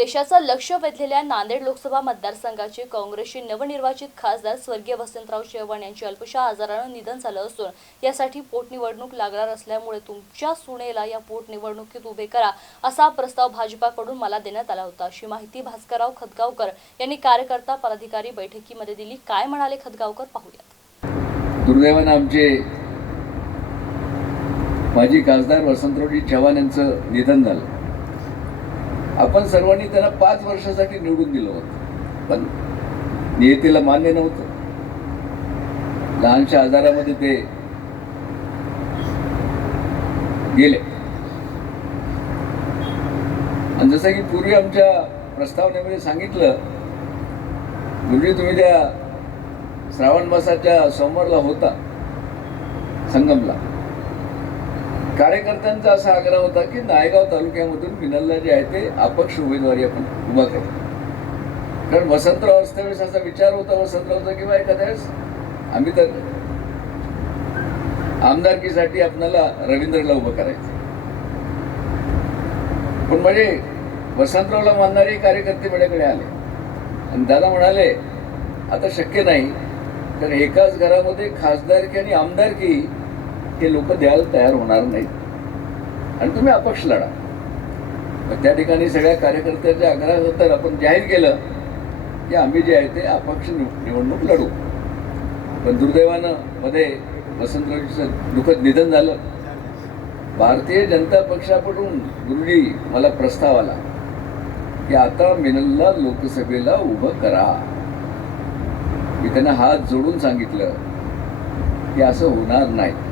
देशाचं लक्ष वेधलेल्या नांदेड लोकसभा मतदारसंघाचे काँग्रेसचे नवनिर्वाचित खासदार स्वर्गीय वसंतराव चव्हाण यांचे अल्पशा आजारानं निधन झालं असून यासाठी पोटनिवडणूक लागणार असल्यामुळे तुमच्या सुनेला या पोटनिवडणुकीत उभे करा असा प्रस्ताव भाजपाकडून मला देण्यात आला होता अशी माहिती भास्करराव खतगावकर यांनी कार्यकर्ता पदाधिकारी बैठकीमध्ये दिली काय म्हणाले खतगावकर पाहूयात दुर्दैवानं आमचे माजी खासदार वसंतरावजी चव्हाण यांचं निधन झालं आपण सर्वांनी त्यांना पाच वर्षासाठी निवडून दिलं होतं पण नियतीला मान्य नव्हतं लहानशा आजारामध्ये ते गेले आणि जसं की पूर्वी आमच्या प्रस्तावनेमध्ये सांगितलं म्हणजे तुम्ही त्या श्रावण मासाच्या सोमवारला होता संगमला कार्यकर्त्यांचा असा आग्रह होता की नायगाव तालुक्यामधून मिनलला जे आहे ते अपक्ष उमेदवारी आपण उभा करतो कारण वसंतराव अस्थावेस असा विचार होता वसंतरावचा किंवा एखाद्या आम्ही तर आमदारकीसाठी आपल्याला रवींद्रला उभं करायचं पण म्हणजे वसंतरावला मानणारे कार्यकर्ते माझ्याकडे आले आणि दादा म्हणाले आता शक्य नाही कारण एकाच घरामध्ये खासदारकी आणि आमदारकी हे लोक द्यायला तयार होणार नाहीत आणि तुम्ही अपक्ष लढा त्या ठिकाणी सगळ्या कार्यकर्त्यांच्या तर आपण जाहीर केलं की आम्ही जे आहे ते अपक्ष निवडणूक लढू पण दुर्दैवानं मध्ये वसंतरावजीचं दुःखद निधन झालं भारतीय जनता पक्षाकडून गुरुजी मला प्रस्ताव आला की आता मिनलला लोकसभेला उभं करा मी त्यांना हात जोडून सांगितलं की असं होणार नाही